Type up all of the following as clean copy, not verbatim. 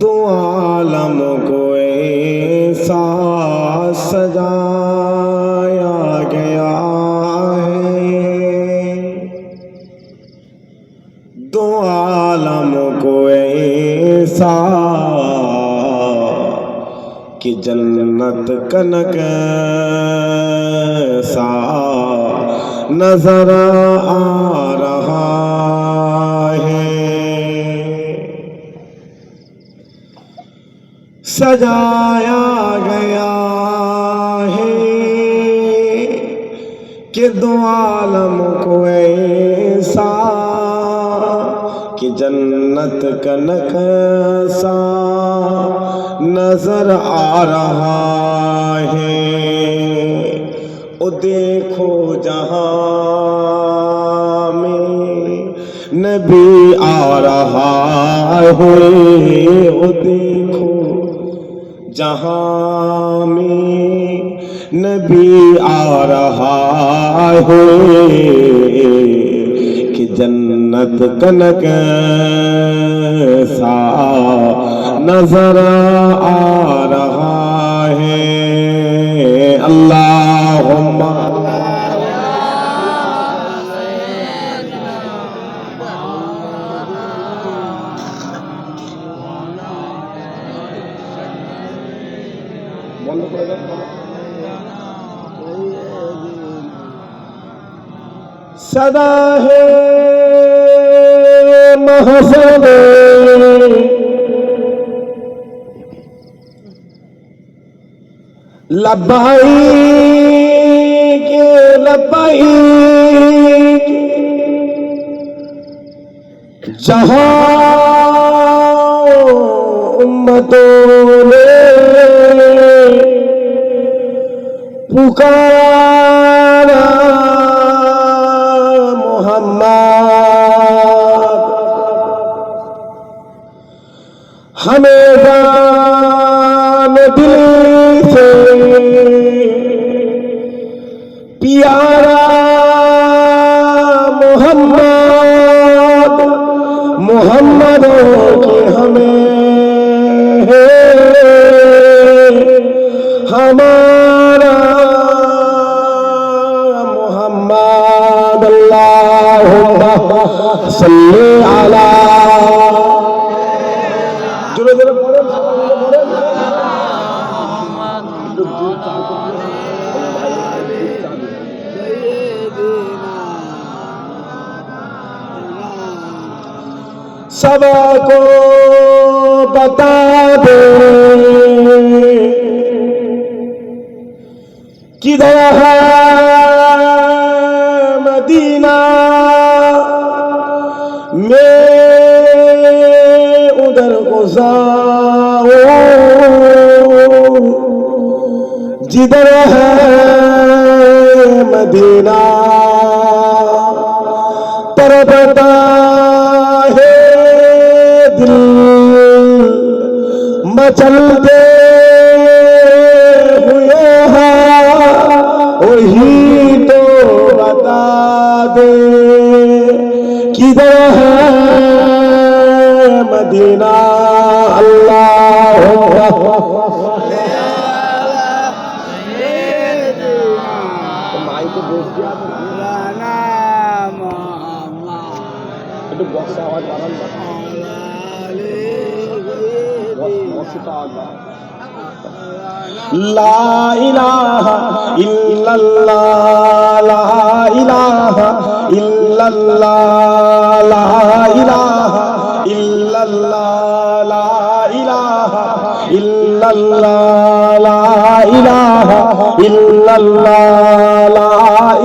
दो आलम को ऐसा सजाया गया है, दो आलम को ऐसा कि जन्नत कनक सा नजर आ रहा है। सजाया गया है कि दो आलम को ऐसा कि जन्नत कनक सा नजर आ रहा है। ओ देखो जहां में नबी आ रहा है, ओ देखो जहां में नबी आ रहा है कि जन्नत कनक सा नजर आ रहा है। अल्लाहुम्मा सदा है महज़र लब्बाइक लब्बाइक, जहां उम्मतों ने पुकारा मोहम्मद, हमें जान दिल से प्यारा मोहम्मद, मोहम्मदों की हमें हमारा मोहम्मद। अल्लाहुम्मा सल्ली अला, जोरे जोरे बोलें, सबको बता दे किधर है मदीना, मैं उधर को जाऊं जिधर है मदीना। तरबता है दिल मचलते हुए हैं, वही तो बता दे किधर है मदीना। अल्लाहुम्मा माई को बोल दिया बॉक्स आवाज ला इलाहा इल्लल्लाह, ला इलाहा इल्लल्लाह, ला इलाहा इल्लल्लाह, ला इलाहा इल्लल्लाह, ला इलाहा इल्लल्लाह, ला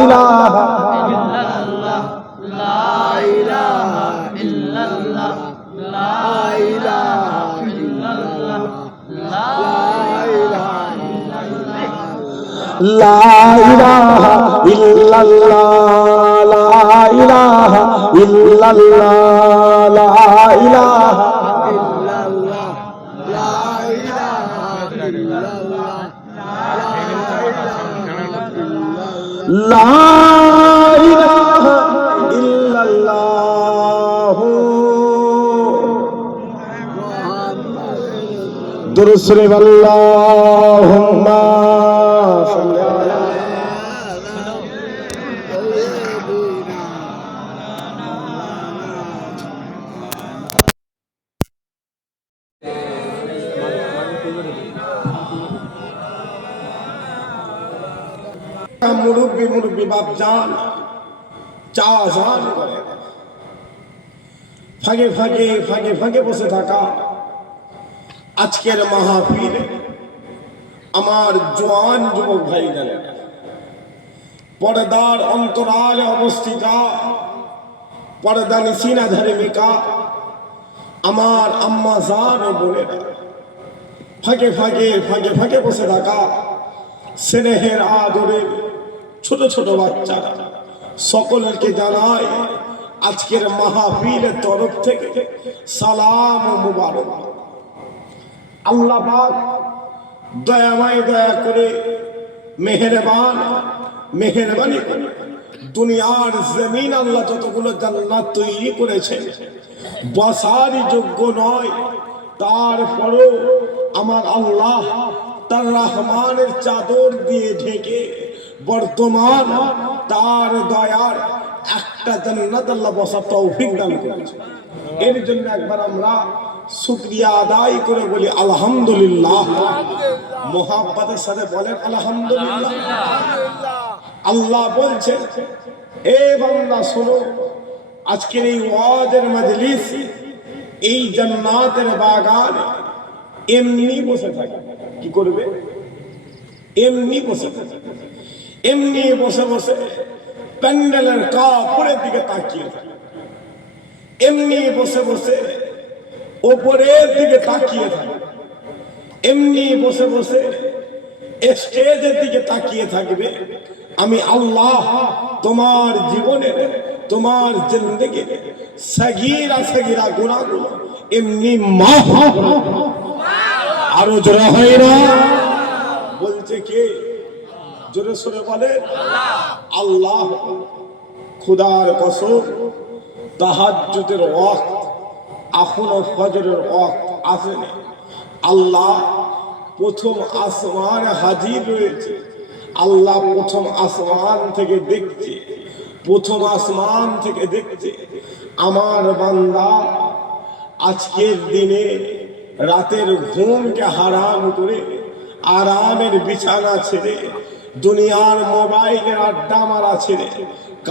इलाहा ला इलाहा इल्लल्लाह, ला इलाहा इल्लल्लाह, ला इलाहा इल्लल्लाह, ला इलाहा इल्लल्लाह, ला इलाहा জোরে আল্লাহুম্মা সাল্লি আলা মুরব্বী বাপ জান চা জান করে ফাঁকে বসে থাকা আজকের মাহফিলে আমার জওয়ান যুবক ভাইরা, পর্দার অন্তরালে অবস্থিতা পর্দা নিশিনা ধার্মিকা আমার আম্মা জান ও বোনেরা, ফাঁকে বসে থাকা স্নেহের আদরের ছোট ছোট বাচ্চারা, সকলকে জানাই আজকের মাহফিলের তরফ থেকে সালাম ও মুবারক। আল্লাহ পাক দয়াময় দয়া করে মেহেরবানি করে দুনিয়ার জমিন আল্লাহ যতগুলো জান্নাত তৈরি করেছেন বসারই যোগ্য নয়, তারপরও আমার আল্লাহ তার রহমানের চাদর দিয়ে ঢেকে বর্তমান তার দয়ার একটা জান্নাত আল্লাহ বসার তৌফিক দান করেছে। এর জন্য একবার আমরা শুকরিয়া আদায় করে বলি আলহামদুলিল্লাহ। মোহাব্বতের সাথে বলেন আলহামদুলিল্লাহ। আল্লাহ বলছে, এ বান্দা শোনো, আজকের এই ওয়াজের মাজলিস, এই জান্নাতের বাগান এমনি বসে থাকে। কি করবে? এমনি বসে থাকে। এমনি বসে বসে প্যান্ডেলের কাপড়ের দিকে তাকিয়ে থাকে, এমনি বসে বসে ওপরের দিকে তাকিয়ে থাকে, এমনি বসে বসে স্টেজের দিকে তাকিয়ে থাকবে। আমি আল্লাহ তোমার জীবনে, তোমার জিন্দেগি সগীরা গুনাহগুলো এমনি মাফ আরো জোরে হয় না। বলছে কে? জোরে সরে বলে আল্লাহ। খুদার কসম, তাহাজ্জুদের ওয়াক্ত এখনো ফজরের ওয়াক্ত আসেনি। আল্লাহ প্রথম আসমানে হাজির রয়েছে। আল্লাহ প্রথম আসমান থেকে দেখছে, প্রথম আসমান থেকে দেখছে আমার বান্দা আজকের দিনে রাতের ঘুমকে হারাম করে আরামের বিছানা ছেড়ে, দুনিয়ার মোবাইলের আড্ডা মারা ছেড়ে,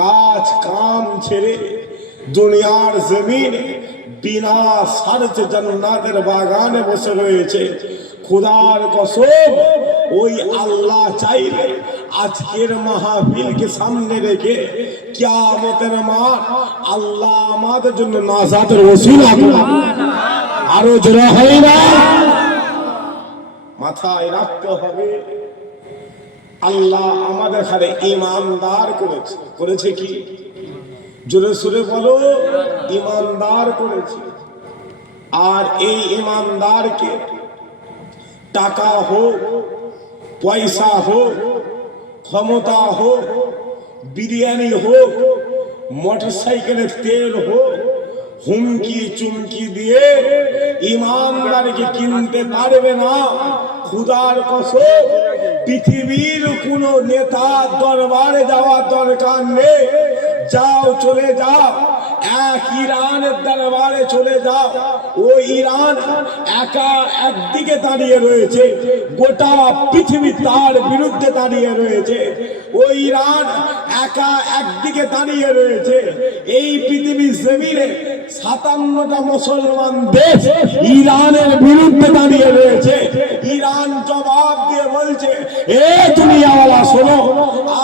কাজ কাম ছেড়ে দুনিয়ার জমিনে বিনা স্বার্থে জান্নাতের বাগানে বসে রয়েছে। খুদার কসম, ওই আল্লাহ চাইলে আজকের মাহফিলকে সামনে রেখে কিয়ামতের মাঠ আল্লাহ আমাদের জন্য নাজাতের ওসিলা করে। আরো জোরে হয় না। মাথায় রাখতে হবে, আল্লাহ আমাদের ঘরে ইমানদার করেছে কি? জোরে সুরে বলো, ইমানদার করেছে। আর এই ইমানদারকে টাকা হোক, পয়সা হোক, ক্ষমতা হোক, বিরিয়ানি হোক, মোটরসাইকেলের তেল হোক, হুমকি চুমকি দিয়ে ইমানদারকে কিনতে পারবে না। খুদার কসম, পৃথিবীর কোন নেতার দরবারে যাওয়ার দরকার নেই। যাও, চলে যাও, এক ইরানের দরবারে চলে যাও। ও ইরান একা একদিকে দাঁড়িয়ে রয়েছে, গোটা পৃথিবী তার বিরুদ্ধে দাঁড়িয়ে রয়েছে। ও ইরান একা একদিকে দাঁড়িয়ে রয়েছে। এই পৃথিবীর জমিনে 57টা মুসলমান দেশ ইরানের বিরুদ্ধে দাঁড়িয়ে রয়েছে। ইরান জবাব দিয়ে বলছে, এ দুনিয়াওয়ালা শোনো,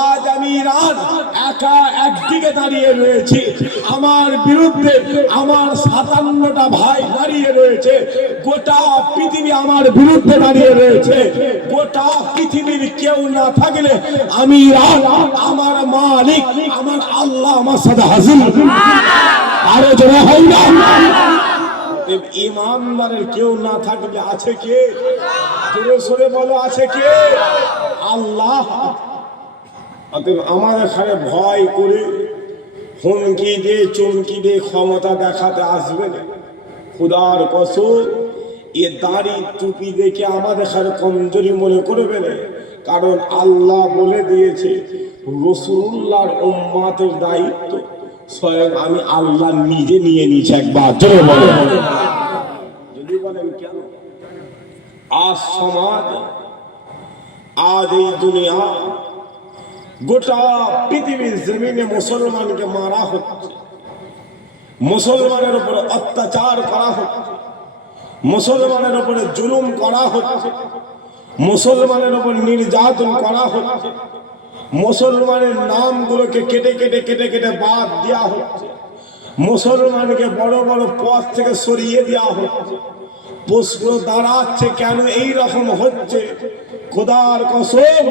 আজ আমি ইরান একা একদিকে দাঁড়িয়ে রয়েছি। আমার বিরুদ্ধে আমার 57টা ভাই দাঁড়িয়ে রয়েছে। গোটা পৃথিবী আমার বিরুদ্ধে দাঁড়িয়ে রয়েছে। গোটা পৃথিবীর কেউ না থাকলে আমি ইরান, আমার মালিক, আমার আল্লাহ আমার সাথে হাজির। আরো জোরে হয় না। ইমানদারের কেউ না থাকলে আছে কে? জোরে সরে বলো, আছে কে? আল্লাহ। আমার এখানে ভয় করে হুমকি দিয়ে চুমকি দিয়ে ক্ষমতা দেখাতে আসবে না। খুদার কসম, এ দাড়ি টুপি দেখে আমাদের খালি কমজোরি মনে করবে না, কারণ আল্লাহ বলে দিয়েছে রাসূলুল্লাহর উম্মতের দায়িত্ব স্বয়ং আমি আল্লাহ নিজে নিয়ে নিয়েছি। একবার জোরে বলেন। যদি বলেন কেন? আজ সমাজ, আজ এই দুনিয়া, গোটা পৃথিবীর জমিনে মুসলমানকে মারা হচ্ছে, মুসলমানের উপরে অত্যাচার করা হচ্ছে, মুসলমানের উপরে জুলুম করা হচ্ছে, মুসলমানের উপর নির্যাতন করা হচ্ছে, মুসলমানের নামগুলোকে কেটে কেটে কেটে কেটে বাদ দেওয়া হচ্ছে, মুসলমানকে বড় বড় পদ থেকে সরিয়ে দেওয়া হচ্ছে। প্রশ্ন দাঁড়াচ্ছে কেন এই রকম হচ্ছে? খোদার কসম,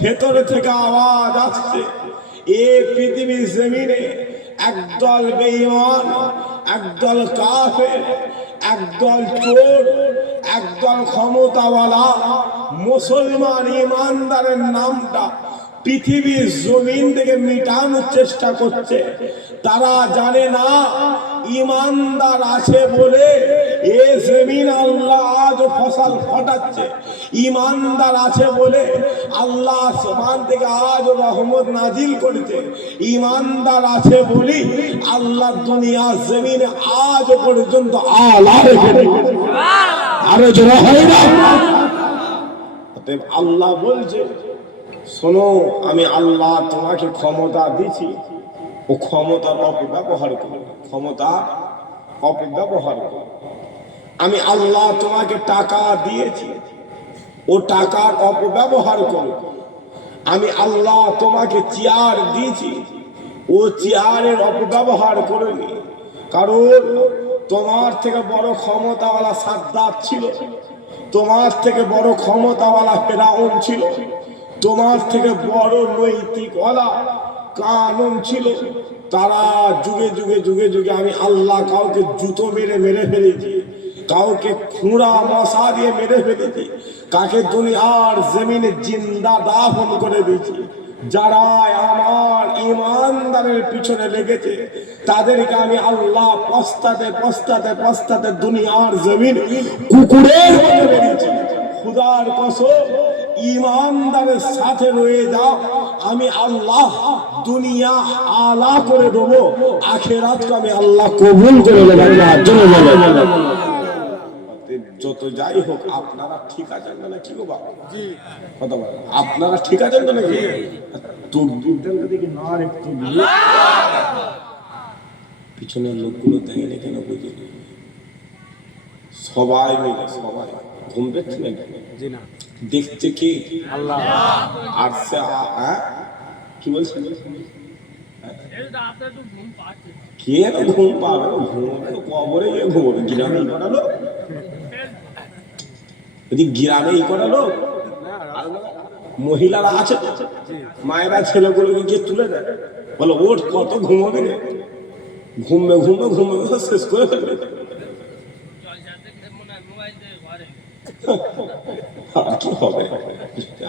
ভেতরে থেকে আওয়াজ আসছে, এ পৃথিবীর জমিনে একদল বেঈমান, একদল কাফের, একদল চোর, একদল ক্ষমতাওয়ালা মুসলমান ইমানদারের নামটা পৃথিবীর জমিন থেকে মিটানোর চেষ্টা করছে। তারা জানে না ইমানদার আছে বলে এ জমিন আল্লাহ আজ ফসল ফটাচ্ছে, ইমানদার আছে বলে আল্লাহ আসমান থেকে আজ রহমত নাজিল করেছে, ইমানদার আছে বলি আল্লাহ দুনিয়া জমিন আজ পর্যন্ত আলা রেখেছে। আরো জোরে হয় না? আল্লাহ বলছে, শোনো, আমি আল্লাহ তোমাকে ক্ষমতা দিছি, ও ক্ষমতার অপব্যবহার করো, ক্ষমতা অপব্যবহার করো। আমি আল্লাহ তোমাকে টাকা দিয়েছি, ও টাকার অপব্যবহার করো। আমি আল্লাহ তোমাকে চেয়ার দিয়েছি, ও চেয়ারের অপব্যবহার করোনি। কারণ তোমার থেকে বড় ক্ষমতাওয়ালা সাদ্দাত ছিল, তোমার থেকে বড় ক্ষমতাওয়ালা ফেরাউন ছিল, তোমার থেকে বড় নৈতিকওয়ালা কানুন ছিল। তারা যুগে যুগে যুগে যুগে আমি আল্লাহ কাউকে জুতো মেরে মেরে ফেলেছি, কাউকে খুঁড়া মশা দিয়ে মেরে ফেলেছি, কাকে দুনিয়ার জমিনে জিন্দা দাফন করে দিয়েছি। যারা আমার ইমানদারের পিছনে লেগেছে তাদেরকে আমি আল্লাহ পস্তাতে পস্তাতে পস্তাতে দুনিয়ার জমিন কুকুরের মতো বেরিয়েছি। খুদার কসম, ইমানদারের সাথে রয়ে যাও, আমি আল্লাহ দুনিয়া আলা করে দেবো, আখিরাতকে আমি আল্লাহ কবুল করে নেব। যত যাই হোক, আপনারা ঠিক আছেন না? কি গো বাবা, কথা বলেন, আপনারা ঠিক আছেন তো নাকি? পিছনের লোকগুলো দেখেন কেন বুঝি? সবাই মিলে সবাই ঘুম দেখছে না? দেখছে কি? আল্লাহ। আর কি বলছেন? কে ঘুম পাবে? কবরে গিয়ে ঘুমোবে? গ্রামে করালো, যদি গ্রামে করালো, মহিলারা আছে, মায়েরা ছেলেগুলোকে গিয়ে তুলে দেয়, বলো ওঠ, কত ঘুমাবে রে, ঘুমবে ঘুমবে ঘুমবে শেষ করে ফেলবে। আর কি হবে?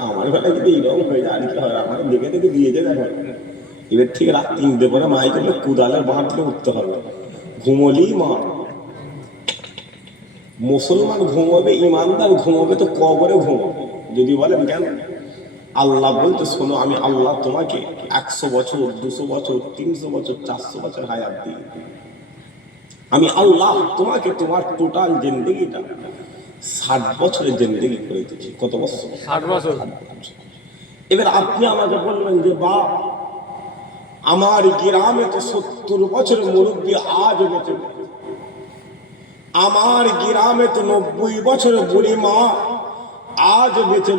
আমার বেলা কিন্তু এইরকম হয়ে যায়। আর কি হয়, আমার দেখে দেখে দিয়েছে। দেখো, এবার ঠিক রাত 3টে পরে মাই করলে কুদালের বাঁধ থেকে উঠতে হবে, ঘুমলি মা। মুসলমান ঘুমাবে, ইমানদার ঘুমাবে তো কবরে ঘুমাবে। যদি বলেন কেন? আল্লাহ বলতে, শোনো, আমি আল্লাহ তোমাকে 100 বছর, 200 বছর, 300 বছর, 400 বছর হায়াত দিই। আমি আল্লাহ তোমাকে তোমার টোটাল জিন্দেগিটা 60 বছরের জিন্দেগি করে দিচ্ছি। কত বছর? 60 বছর। এবার আপনি আমাকে বলবেন যে বাপ, আমার গ্রামে তো 70 বছরের মুরব্বী আজ বেঁচে, আমার গ্রামে তো 90 বছরের বুড়ি মা আজ বেঁচে।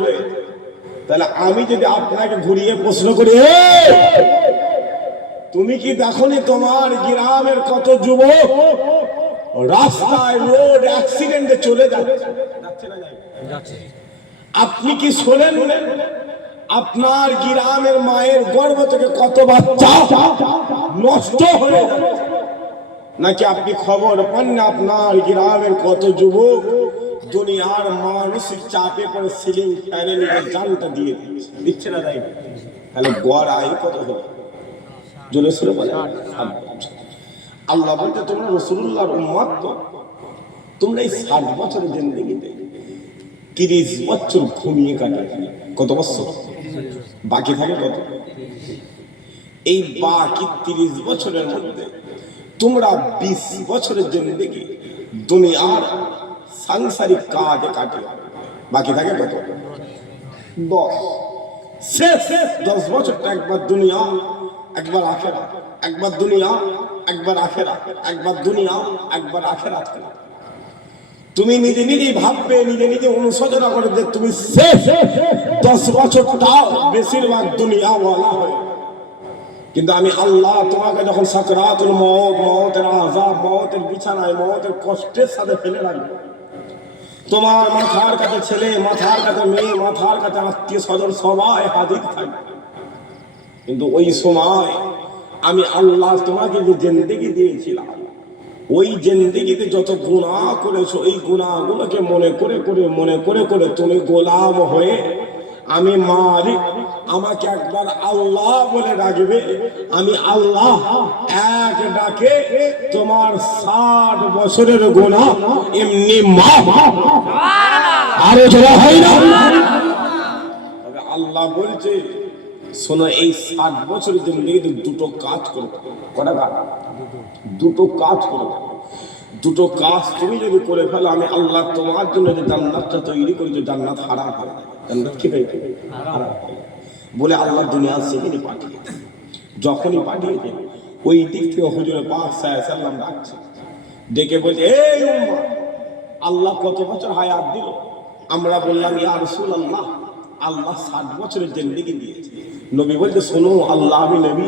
তাহলে আমি যদি আপনাকে ঘুরিয়ে প্রশ্ন করি, তুমি কি দেখনি তোমার গ্রামের কত যুবক রাস্তায় রোড অ্যাক্সিডেন্টে চলে যাচ্ছে? আপনি কি শোনেন আপনার গ্রামের মায়ের গর্ভ থেকে কত বাচ্চা নষ্ট হয়ে যাচ্ছে? নাকি আপনি খবর পান না আপনার গ্রামের কত যুবক দুনিয়ার মানসিক চাপে পড়ে সিলিং ফ্যানে নিজের জানটা দিয়ে দিচ্ছে না? তাই তাহলে গড় আয় কত হলো? জোরে সুরে বলে। আল্লাহ বলতে, তোমরা রাসূলুল্লাহর উম্মত, তোমরা এই 60 বছরের জিন্দেগিতে 30 বছর ঘুমিয়ে কাটে। কত বছর বাকি থাকে? কত? এই বাকি 30 বছরের মধ্যে তোমরা 20 বছরের জিন্দেগি দুনিয়ার সাংসারিক কাজে কাটে। বাকি থাকে কত? 10। শেষ 10 বছরটা একবার দুনিয়া, একবার আখেরাত, একবার দুনিয়া, একবার আখেরাত, একবার দুনিয়া, একবার আখেরাত। তুমি নিজে নিজেই ভাববে, নিজে নিজে অনুশোচনা করে যে তুমি শেষ 10 বছরটাও বেশিরভাগ দুনিয়াওয়ালা হয়ে। কিন্তু আমি আল্লাহ তোমাকে যখন সাকরাতুল মউত, মউতের আযাব, মউতের বিছানায়, মউতের কষ্টের সাথে ফেলে রাখবো, তোমার মাথার কাছে ছেলে, মাথার কাছে মেয়ে, মাথার কাছে আত্মীয় স্বজন সবাই হাজির থাকবে। কিন্তু ওই সময় আমি আল্লাহ তোমাকে যে জিন্দেগি দিয়েছিলাম, ওই জিন্দেগিতে যত গুনাহ করেছো, এই গুনাহগুলোকে মনে করে করে তুমি গোলাম হয়ে আমি মালিক, আমাকে একবার আল্লাহ বলে ডাকবে। আমি আল্লাহ এক ডাকে তোমার 60 বছরের গুনাহ এমনি মাফ। আরে জোরে হয় না? তবে আল্লাহ বলছে, শোনো, এই 60 বছরের জিন্দেগিতে দুটো কাজ করবে। কটা কাজ? দুটো কাজ করবে। দুটো কাজ তুমি যদি করে ফেলো, আমি আল্লাহ তোমার জন্য যে জান্নাতটা তৈরি করেছি, জান্নাত হারাম হবে। জান্নাত কি পাইবে? হারাম হবে বলে আল্লাহ দুনিয়া সেদিনই পাঠিয়ে, যখনই পাঠিয়েছে ওই দিক থেকে হুজুরে পাক সাল্লাল্লাহু আলাইহি ওয়াসাল্লাম ডাকছে, ডেকে বলছে, এই উম্মত, আল্লাহ কত বছর হায়াত দিল? আমরা বললাম, ইয়া রাসূলুল্লাহ, আল্লাহ 60 বছরের জিন্দেগি দিয়েছে। নবী বলছে, শোনো, আল্লাহ আমি নবী,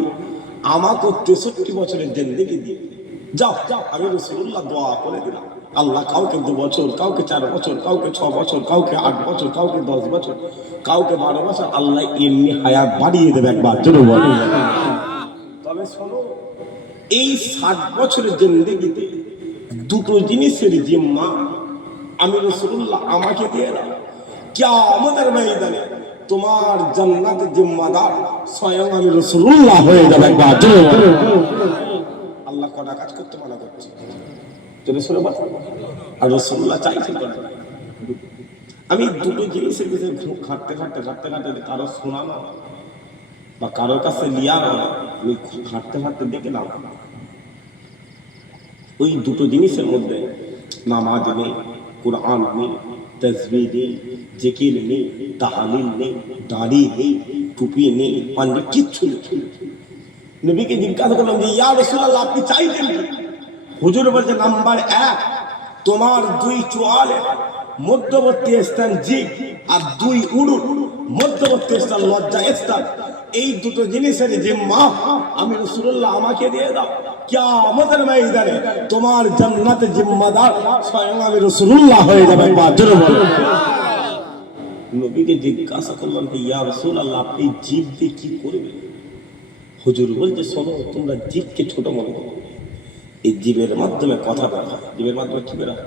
আমাকে 63 বছরের জিন্দেগি দিয়েছে। যাও যাও, আমি রাসূলুল্লাহ দোয়া করে দিলাম, আল্লাহ কাউকে 2 বছর, কাউকে 4 বছর, কাউকে 6 বছর, কাউকে 8 বছর, কাউকে 10 বছর, কাউকে 12 বছর, আল্লাহ এমনি হায়াত বাড়িয়ে দেবে একবার। তবে শোনো, এই 60 বছরের জিন্দেগিতে দুটো জিনিসের জিম্মা আমি রাসূলুল্লাহ আমাকে দিয়ে দাও। কিয়ামতের ময়দানে তোমার জান্নাতের জিম্মাদার স্বয়ং আমি রাসূলুল্লাহ হয়ে যাব একবার। আল্লাহ কটা কাজ করতে মানা করছে? আর রাসূলুল্লাহ চাইছেন কটা? আমি দুটো জিনিসের বিষয়ে ঘাটতে কারো শোনানো বা কারোর কাছে লিয়া নয়, আমি ঘাটতে দেখলাম ওই দুটো জিনিসের মধ্যে নামাজ নেই, কুরআন নেই, তাসবিহ নেই, জিকির নেই, তাহলিল নেই, দাড়ি নেই, টুপি নেই, পাঞ্জাবি কিচ্ছু নেই। নবীকে জিজ্ঞাসা করলাম যে, ইয়া রাসূলুল্লাহ, আপনি চাইতেন কি? হুজুর বলছে, নাম্বার 1, তোমার 2 চোয়ালে মধ্যবর্তী স্থান জিভ, আর 2 উড়ু মধ্যবর্তী স্থান লজ্জা স্থান, এই দুটো জিনিসের জিম্মা আমি রাসূলুল্লাহ আমাকে দিয়ে দাও। কিয়ামতের ময়দানে তোমার জান্নাতের জিম্মাদার স্বয়ং আমি রাসূলুল্লাহ হয়ে যাব। জোরে বলো। নবীকে জিজ্ঞাসা করলাম যে, ইয়া রাসূলুল্লাহ, আপনি জিভ দিয়ে কি করবেন? হুজুর বলতে, শোনো, তোমরা জিভকে ছোট মনে করো, এই জীবের মাধ্যমে কথা বলা হয়। জীবের মাধ্যমে কি বের হয়?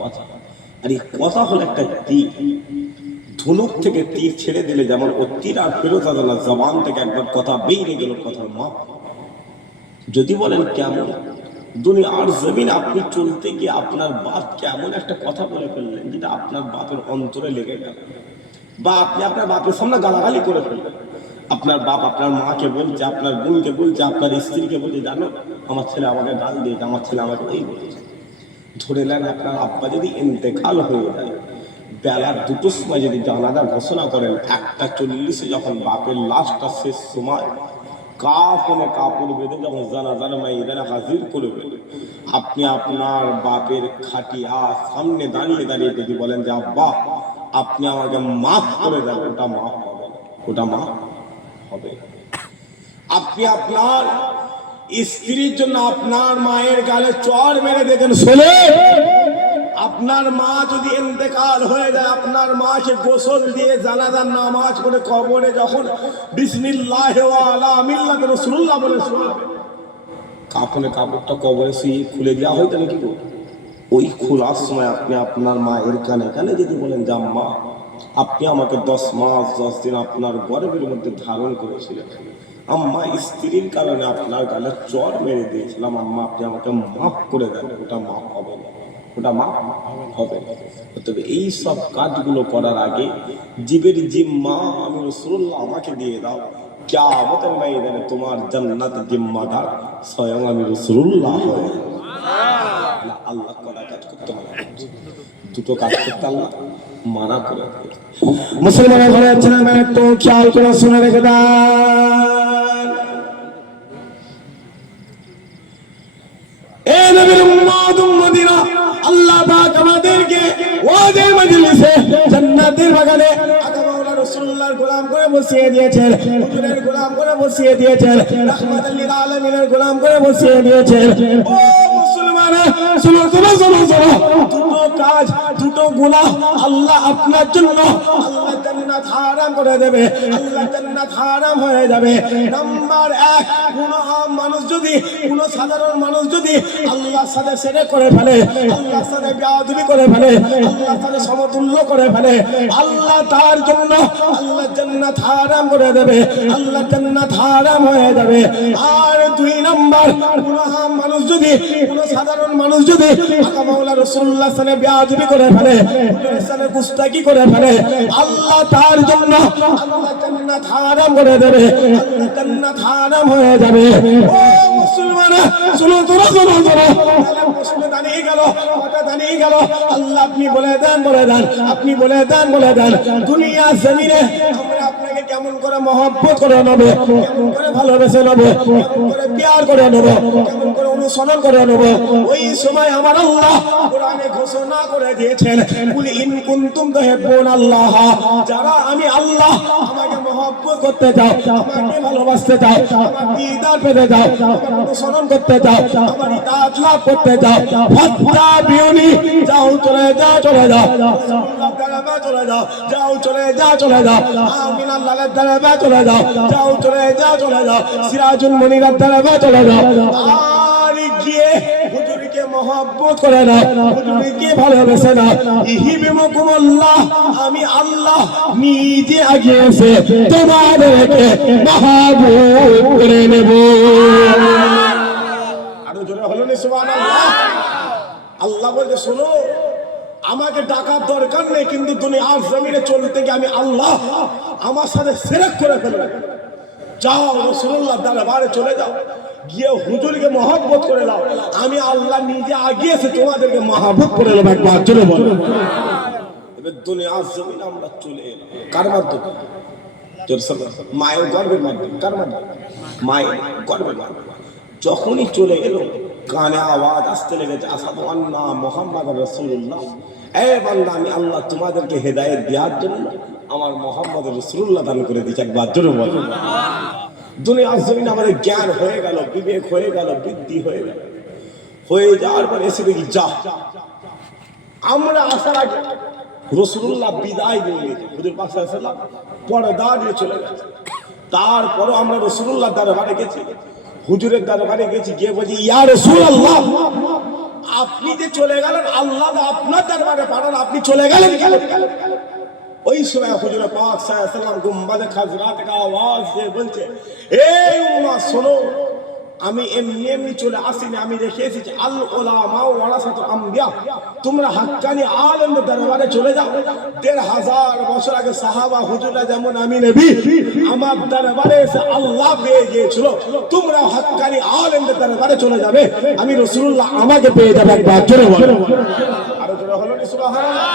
কথা। আর এই কথা হলো একটা তীর। ধনুক থেকে তীর ছেড়ে দিলে যেমন ও তীর আর ফেরত আসে না, জবান থেকে একবার কথা বেরিয়ে গেল, কথার মাপ। যদি বলেন কেমন, দুনিয়ার জমিনে আপনি চলতে গিয়ে আপনার বাপকে এমন একটা কথা বলে ফেললেন যেটা আপনার বাপের অন্তরে লেগে গেল, বা আপনি আপনার বাপের সামনে গালাগালি করে ফেললেন। আপনার বাপ আপনার মাকে বলছে, আপনার বোনকে বলছে, আপনার স্ত্রীকে বলছে, জানো আমার ছেলে আমাকে গাল দিয়েছে, আমার ছেলে আমাকে এই বলেছে। ধরে নেন আপনার আব্বা যদি ইন্তেকাল হয়ে যায়, বেলা 2টোর সময় যদি জানাজা ঘোষণা করেন, 1:40 যখন বাপের লাশটা শেষ সময় কাফনে কাপড় বেঁধে যখন জানাজার ময়দানে হাজির করবে, আপনি আপনার বাপের খাটিয়া সামনে দাঁড়িয়ে যদি বলেন যে, আব্বা আপনি আমাকে মাফ করে দেন, ওটা মাফ হবে না, ওটা মাফ হবে। আপনি আপনার স্ত্রীর জন্য আপনার মায়ের গালে চড় মেরে দেখেন, শোনে, আপনার মা যদি ইন্তেকাল হয়ে যায়, আপনার মাকে গোসল দিয়ে জানাজার নামাজ করে কবরে যখন বিসমিল্লাহ ওয়া আলা মিল্লাত রাসূলুল্লাহ বলে শোনাবে, কাফনে কাপড়টা কবরে শুয়ে খুলে দেওয়া হয়, তাহলে কি করবে? ওই খোলার সময় আপনি আপনার মায়ের কানে যদি বলেন যে, আম্মা আপনি আমাকে 10 মাস 10 দিন আপনার গর্ভের মধ্যে ধারণ করেছিলেন, আম্মা স্ত্রীর কারণে আপনার গালে চড় মেরে দিয়েছিলাম, আম্মা আপনি আমাকে মাফ করে দেন, ওটা মাফ হবে না। ওটা মাফ হবে না। তবে এই সব কাজগুলো করার আগে জীবের জিম্মা আমি রাসূলুল্লাহ আমাকে দিয়ে দাও, কিয়ামতের ময়দানে তোমার জান্নাতের জিম্মাদার স্বয়ং আমি রাসূলুল্লাহ হয়ে না। আল্লাহ করা কাজ করতে মানা করছে, দুটো কাজ করতে আল্লাহ মানা করে। মুসলমানের ঘরে ছিলেন, একটু খেয়াল করে শুনে রেখে দেন। এ নবীর উম্মত উম্মতিরা, আল্লাহ পাক আমাদেরকে ওয়াদের মজলিসে জান্নাতের বাগানে আকা মাওলা রাসূলুল্লাহর গোলাম করে বসিয়ে দিয়েছেন, হুজুরের গোলাম করে বসিয়ে দিয়েছেন, রাহমাতুল লিল আলামিনের গোলাম করে বসিয়ে দিয়েছেন। ও মুসলমানরা, শুনো শুনো শুনো শুনো, দুটো কাজ, দুটো গুনাহ আল্লাহ আপনার জন্য আল্লাহ জান্নাত হারাম করে দেবে, আল্লাহ জান্নাত হারাম হয়ে যাবে। নাম্বার 1, কোনো আম মানুষ যদি, কোনো সাধারণ মানুষ যদি আল্লাহর সাথে শিরক করে ফেলে, আল্লাহর সাথে বেয়াদবি করে ফেলে, আল্লাহর সাথে সমতুল্য করে ফেলে, আল্লাহ তার জন্য আল্লাহ জান্নাত হারাম করে দেবে, আল্লাহ জান্নাত হারাম হয়ে যাবে। আর 2 নাম্বার, কোনো আম মানুষ যদি, কোনো সাধারণ মানুষ যদি আকা মাওলা রাসূলুল্লাহর সাথে বেয়াদবি করে ফেলে, হুজুরের সাথে গুস্তাখি করে ফেলে, আল্লাহ তার জন্য আল্লাহ জান্নাত হারাম করে দেবে, আল্লাহ জান্নাত হারাম হয়ে যাবে। ও মুসলমানরা, শুনো তোরা শুনো তোরা, প্রশ্ন দাঁড়িয়ে গেল, কথা দাঁড়িয়ে গেল। আল্লাহ আপনি বলে দেন, বলে দেন, আপনি বলে দেন, বলে দেন, দুনিয়া জমিনে আমরা আপনাকে কেমন করে মহব্বত করে নেব, কেমন করে ভালোবেসে নেব, কেমন করে প্যার করে নেব, কেমন করে অনুসরণ করে নেব। ওই সময় আমার আল্লাহ কোরআনে ঘোষণা করে দিয়েছেন, কুল ইন কুনতুম তুহিব্বুনাল্লাহ, যারা আমি আল্লাহ আমাকে মহব্বত করতে চাও, আমাকে ভালোবাসতে চাও, আমার দিদার পেতে চাও, আমার অনুসরণ করতে চাও, আমার ইতাআত লাভ করতে চাও, ফাত্তাবিউনি, যাও চলে যাও, চলে যাও রাসূলুল্লাহ দরবারে চলে যাও, যাও চলে যাও, চলে যাও আমিন আল্লাহর দরবারে চলে যাও, যাও চলে যাও, চলে যাও সিরাজুল মুনিরের দরবারে চলে যাও। আর গিয়ে হুজুরকে মহব্বত করে না, হুজুরকে ভালোবেসে না, ইহিবিমুকুমুল্লাহ, আমি আল্লাহ নিজে আগে এসে তোমাদেরকে মহব্বত করে নেব। আরো জোরে হলো না সুবহানাল্লাহ। আল্লাহ বলতে, শোনো, আমাকে ডাকার দরকার নেই, কিন্তু দুনিয়ার জমিনে চলতে গিয়ে আমি আল্লাহ আমার সাথে শিরক করে ফেলবে, যাও রাসূলুল্লাহ দরবারে চলে যাও, গিয়ে হুজুরকে মহব্বত করে নাও, আমি আল্লাহ নিজে আগে এসে তোমাদেরকে মহব্বত করে নেব। একবার চলে বলো। এবার দুনিয়ার জমিনে আমরা চলে এলাম কার মাধ্যমে? মায়ের গর্ভের মাধ্যমে। কার মাধ্যমে? মায়ের গর্ভের মাধ্যমে। যখনই চলে এলো, কানে আওয়াজ আসতে লেগেছে, আসাদু আন্না মুহাম্মাদুর রাসূলুল্লাহ। এ বান্দা, আমি আল্লাহ তোমাদেরকে হেদায়েত দেওয়ার জন্য আমার মুহাম্মাদুর রাসূলুল্লাহ দান করে দিয়েছি। একবার জোরে বলো। দুনিয়ার জমিনে আমাদের জ্ঞান হয়ে গেল, বিবেক হয়ে গেল, বৃদ্ধি হয়ে গেল, হয়ে যাওয়ার পর এসে দেখি যা, আমরা আসার আগে রাসূলুল্লাহ বিদায় দিয়ে গেছে, হুজুর পাক সাল্লাল্লাহু আলাইহি ওয়াসাল্লাম পর্দা দিয়ে চলে গেছে। তারপরও আমরা রাসূলুল্লাহ দরবারে গেছি, হুজুরের দরবারে গেছি, গিয়ে বলছি, ইয়া রাসূলুল্লাহ, আপনি যে চলে গেলেন, আল্লাহ আপনার দরবারে পাঠান, আপনি চলে গেলেন কেন? ওই সময় হুজুর পাক সাল্লাল্লাহু আলাইহি ওয়াসাল্লাম গুম্বাদে খাজরা থেকে আওয়াজ দিয়ে বলছে, এই উম্মাহ শোনো, আমি এমনি এমনি চলে আসিনি, আমি রেখে এসেছি আল উলামা ওয়ারাসাতুল আমবিয়া, তোমরা হাক্কানি আলেমদের দরবারে চলে যাও। ১৫০০ বছর আগে সাহাবা হুজুররা যেমন আমি নবী আমার দরবারে এসে আল্লাহ পেয়ে গিয়েছিল, তোমরা হাক্কানি আলেমদের দরবারে চলে যাবে, আমি রাসূলুল্লাহ আমাকে পেয়ে যাবে। একবার জোরে বলো। আরো জোরে হলো না সুবহানাল্লাহ।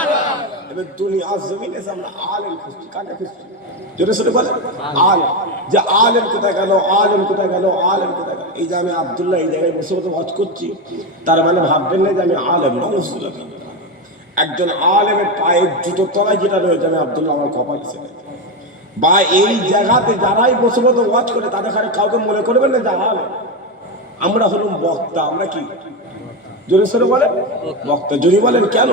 এবার দুনিয়ার জমিনে আমরা আলেম খুঁজছি, কাকে খুঁজছি? জোরে সোরে বলে আলেম। যে আলেম কোথায় গেল, আলেম কোথায় গেল, আলেম কোথায় গেল? এই যে আমি আব্দুল্লাহ এই জায়গায় বসে বসে ওয়াজ করছি, তার মানে ভাববেন না যে আমি আলেম নয়। একজন আলেমের পায়ের জুতোর তলায় যেটা রয়েছে, আমি আব্দুল্লাহ আমার কপাল হিসেবে, বা এই জায়গাতে যারাই বসে বসে ওয়াজ করে তাদের কাউকে মনে করবেন না যে আলেম। আমরা হলাম বক্তা। আমরা কি? জোরে সোরে বলে বক্তা। যদি বলেন কেন,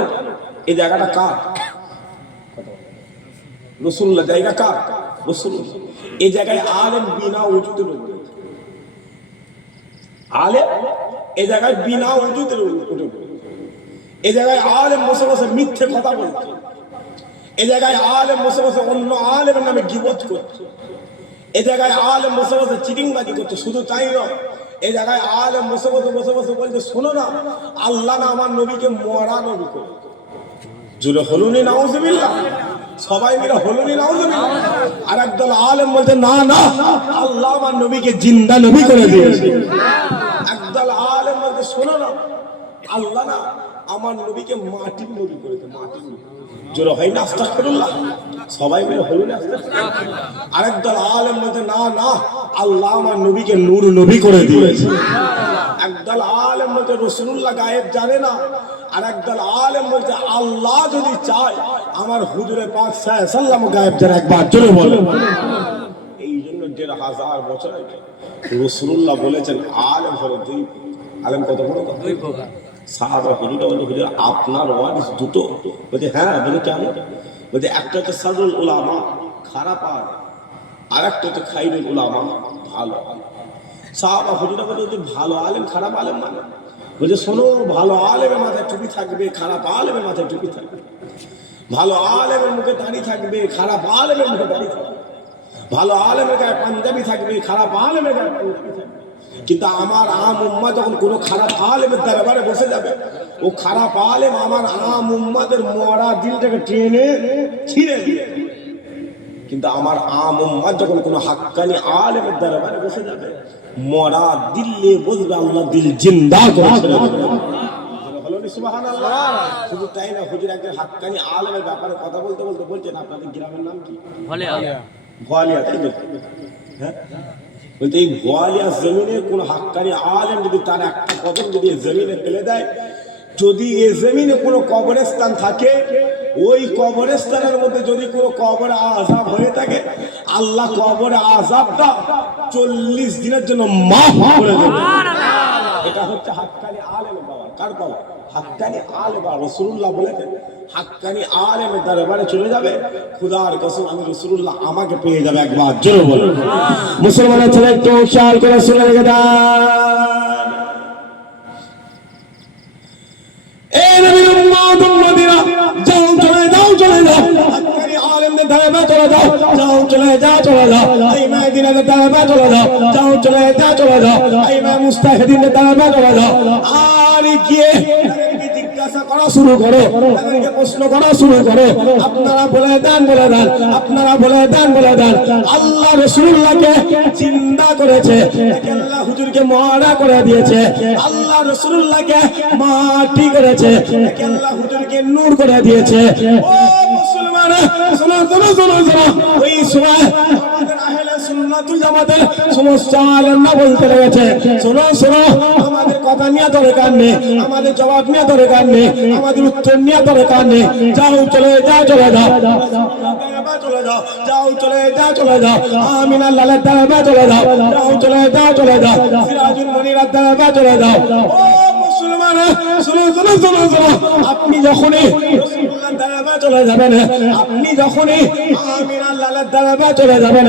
এই জায়গাটা কার? রাসূলুল্লাহ। জায়গা কার? রাসূলুল্লাহ। এই জায়গায় আলেম বিনা ওযুতে উঠবে, আলেম এই জায়গায় বিনা ওযুতে উঠবে। এই জায়গায় আলেম বসে বসে মিথ্যে কথা বলছে, এই জায়গায় আলেম বসে বসে অন্য আলেমের নামে গীবত করছে, এই জায়গায় আলেম বসে বসে চিটিংবাজি করছে। শুধু তাই নয়, এই জায়গায় আলেম বসে বসে বসে বসে বলছে শোনো না, আল্লাহ না আমার নবীকে মরা নবী করে। জুড়ে হলুনি নাউজুবিল্লাহ, সবাই মিলে হলুনি নাউজুবিল্লাহ। আর একদল আলেম বলছে না না, আল্লাহ আমার নবীকে জিন্দা নবী করে দিয়েছে। একদল আলেম বলছে শোনো না, আল্লাহ না আমার নবীকে মাটির নবী করেছে, মাটির নবী। জোরে হয় না আস্তাগফিরুল্লাহ, সবাই মিলে হলুনি আস্তাগফিরুল্লাহ। আরেকদল আলেম বলছে না না, আল্লাহ আমার নবীকে নূর নবী করে দিয়েছে। একদল আলেম বলছে রাসূলুল্লাহ গায়েব জানে না। আর একদল আলেম বলছে আল্লাহ যদি চায় আমার হুজুরে পাক সাল্লাল্লাহু আলাইহি ওয়াসাল্লাম গায়েব জানে। একবার জোরে বলেন। এই জন্য ১৫০০ বছর আগে রাসূলুল্লাহ বলেছেন আলেম হলো দুই। আলেম কত বড়? দুই প্রকার। সাহাবা হুজুর বলে হুজুর আপনার ওয়ারিস দুটো? বলছে হ্যাঁ। বলে কেমন? বলছে একটা হচ্ছে সাদরুল উলামা, খারাপ আলেম, আর একটা হচ্ছে খাইরুল উলামা, ভালো আলেম। সাহাবা হুজুর বলে যে ভালো আলেম খারাপ আলেম মানে? বলছে শোনো, ভালো আলেমের মাথায় টুপি থাকবে, খারাপ আলেমের মাথায় টুপি থাকবে। ভালো আলেমের মুখে দাড়ি থাকবে, খারাপ আলেমের মুখে দাড়ি থাকবে। ভালো আলেমের গায়ে পাঞ্জাবি থাকবে, খারাপ আলেমের গায়ে পাঞ্জাবি থাকবে। কিন্তু আমার আম উম্মাহ যখন কোনো খারাপ আলেমের দরবারে বসে যাবে, ও খারাপ আলেম আমার আম উম্মাদের মরা দিলটাকে টেনে ছিঁড়ে দিবে। কিন্তু আমার আম উম্মাহ যখন কোনো হাক্কানি আলেমের দরবারে বসে যাবে, মরা দিলে বলবে আল্লাহ দিল জিন্দা করে ছেড়ে দেবে। সুবহানাল্লাহ। শুধু তাই না, হুজুর একজন হাক্কানি আলেমের ব্যাপারে কথা বলতে বলতে বলছেন আপনাদের গ্রামের নাম কি? ভোয়ালিয়া। তাই তো? হ্যাঁ, বলতে এই ভোয়ালিয়া জমিনে কোন হাক্কানি আলেম যদি তার একটা কদম যদি জমিনে ফেলে দেয়, যদি এ জমিনে কোনো কবরস্থান থাকে, ওই কবরস্থানের মধ্যে যদি কোনো কবর আযাব হয়ে থাকে, আল্লাহ কবর আযাবটা 40 দিনের জন্য মাফ করে দেবে। এটা হচ্ছে হাক্কানি আলেমের পাওয়ার। কার পাওয়ার? হাক্কানি আলেম। রাসূলুল্লাহ বলেছেন হাক্কানি আলেমের দরবারে চলে যাবে, খোদার কসম আমি রাসূলুল্লাহ আমাকে পেয়ে যাবে। একবার জোরে বলুন। মুসলমানের ছেলে একটু খেয়াল করে শুনে রেখে দেন। এই নবীর উম্মত উম্মতিরা, যাও চলে যাও চলে যাও, হাক্কানি আলেমদের দরবারে চলে যাও, যাও চলে যাও চলে যাও, এই মদিনার দরবারে চলে যাও, যাও চলে যাও চলে যাও, এই মুস্তাহিদিনের দরবারে চলে যাও। আর গিয়ে জিজ্ঞাসা করা শুরু করো, তাদেরকে প্রশ্ন করা শুরু করো, আপনারা বলে দেন বলে দেন, আপনারা বলে দেন বলে দেন, আল্লাহ রাসূলুল্লাহকে জিন্দা করেছে, আল্লাহ হুজুরকে মরা করে দিয়েছে, আল্লাহ রাসূলুল্লাহকে মাটি করেছে, আল্লাহ হুজুরকে নূর করে দিয়েছে। ও মুসলমান, শোনো শোনো শোনো শোনো, ওই সময় আমাদের আহলে সুন্নাতুল জামাতের সমস্ত আলেমরা বলতে লেগেছে শোনো শোনো, আমাদের কথা নিয়ে দরকার নেই, আমাদের জবাব নিয়ে দরকার নেই, আমাদের উত্তর নিয়ে দরকার নেই, যাও চলে যাও চলে যাও চলে যাও, যাও চলে যাও চলে যাও, আমিনা লালের দরবারে চলে যাও, যাও চলে যাও চলে যাও, সিরাজুল মুনিরার দরবারে চলে যাও। ও মুসলমান, শুনো শুনো শুনো শুনো, আপনি যখনই রাসূলুল্লাহর দরবারে চলে যাবেন, আপনি যখনই আমিনা লালের দরবারে চলে যাবেন,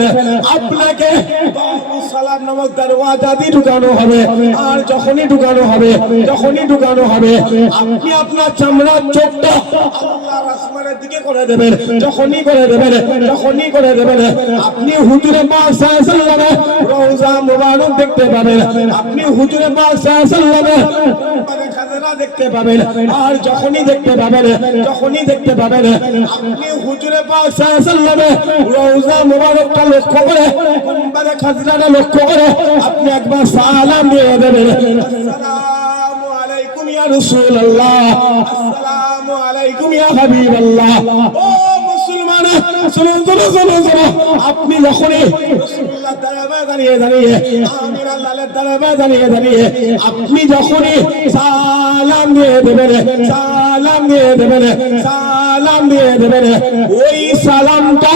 আপনাকে বাবু সালাম নামক দরওয়াজা দিয়ে ঢুকানো হবে। আর যখনই ঢুকানো হবে, যখনই ঢুকানো হবে, আপনি আপনার চামড়ার চোখটা আল্লাহর আসমানের দিকে করে দেবেন। যখনই করে দেবেন, যখনই করে দেবেন, আপনি হুজুরে পাক সাল্লাল্লাহু আলাইহি ওয়াসাল্লামের রওজা মুবারক দেখতে পাবেন, আপনি হুজুরে পাক সাল্লাল্লাহু আলাইহি ওয়াসাল্লামের খাজরা দেখতে পাবেন। আর যখনই দেখতে পাবেন, যখনই দেখতে পাবেন, আপনি হুজুরে পাক সাল্লাল্লাহু আলাইহি ওয়াসাল্লামের রওজা মুবারকটা লক্ষ্য করে, গুম্বাদে খাজরাটা লক্ষ্য করে আপনি একবার সালাম দিয়ে দেবেন, আসসালামু আলাইকুম ইয়া রাসূলুল্লাহ, আসসালামু আলাইকুম ইয়া হাবিবাল্লাহ। ও মুসলমান, শুনুন শুনুন শুনুন শুনুন, আপনি যখনই রাসূলুল্লাহ দরবারে দাঁড়িয়ে দাঁড়িয়ে, আমিনা লালের দরবারে দাঁড়িয়ে দাঁড়িয়ে আপনি যখনই সালাম দিয়ে দেবেন, সালাম দিয়ে দেবেন, সালাম দিয়ে দেবেন, ওই সালামটা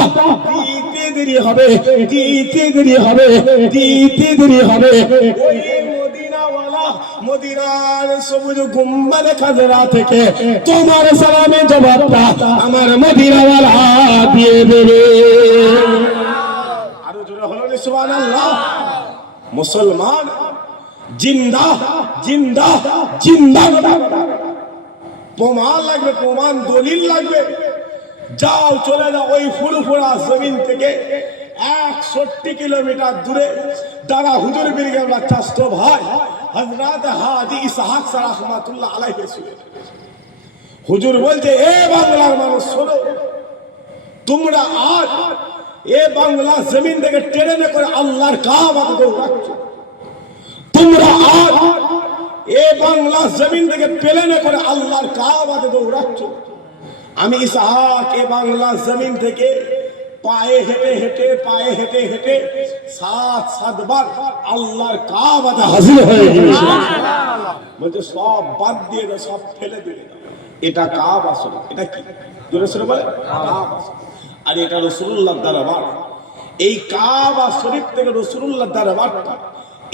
দিতে দেরি হবে, দিতে দেরি হবে, দিতে দেরি হবে। ওই মদিনাওয়ালা, মদিনার সবুজ গুম্বাদে খাজরা থেকে তোমার সালামের জবাবটা আমার মদিনাওয়ালা দিয়ে দেবে। আরো জোরে হলো না সুবহানাল্লাহ। মুসলমান জিন্দা জিন্দা জিন্দা, প্রমাণ লাগবে, প্রমাণ দলিল লাগবে। যাও চলে যাও ওই ফুরফুরা জমিন থেকে 61 কিলোমিটার দূরে দাদা হুজুর বীর আমরা চাষতো ভাই হযরত হাজী ইসহাক রাহমাতুল্লাহ আলাইহি ছিলেন। হুজুর বলছে, এ বাংলার মানুষ শোনো, তোমরা আজ এ বাংলা জমিন থেকে টেনে করে আল্লাহর কাবাকে দৌড়াচ্ছ। তোমরা আজ এ বাংলা জমিন থেকে প্লেনে করে আল্লাহর কাবাকে দৌড়াচ্ছ। আমি ইসহাক এ বাংলা জমিন থেকে পায়ে হেঁটে হেঁটে 7 বার আল্লাহর কাবাতে হাজির হয়ে গেছি। বলছে সব বাদ দিয়ে দাও, সব ফেলে দিয়ে দাও। এটা কাবা শরীফ। এটা কি জোরে সরে বলে? কাবা শরীফ। আর এটা রাসূলুল্লাহর দরবার। এই কাবা শরীফ থেকে রাসূলুল্লাহর দরবারটা,